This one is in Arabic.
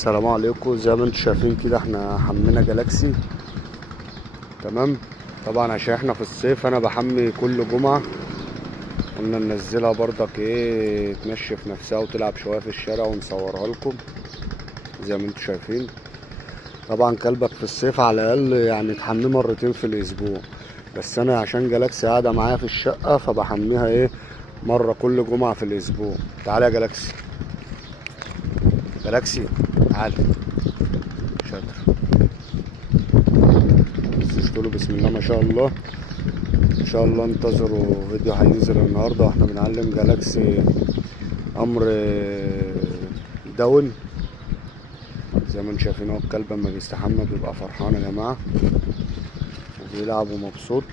السلام عليكم. زي ما انتم شايفين كده احنا حمينا جالاكسي. تمام. طبعا عشان احنا في الصيف انا بحمي كل جمعة. قلنا ننزلها برضك تنشف نفسها وتلعب شوية في الشارع ونصورها لكم زي ما انتم شايفين. طبعا كلبك في الصيف على الاقل يعني تحميه مرتين في الاسبوع، بس انا عشان جالاكسي قاعدة معايا في الشقة فبحميها مرة كل جمعة في الاسبوع. تعالى يا جالاكسي، جالاكسي تعالى. شاطر. له بسم الله ما شاء الله. ان شاء الله انتظروا فيديو هينزل النهارده واحنا بنعلم جالاكسي امر داون. زي ما انتم شايفين اهو الكلب اما بيستحمى بيبقى فرحان يا جماعه وبيلعب ومبسوط.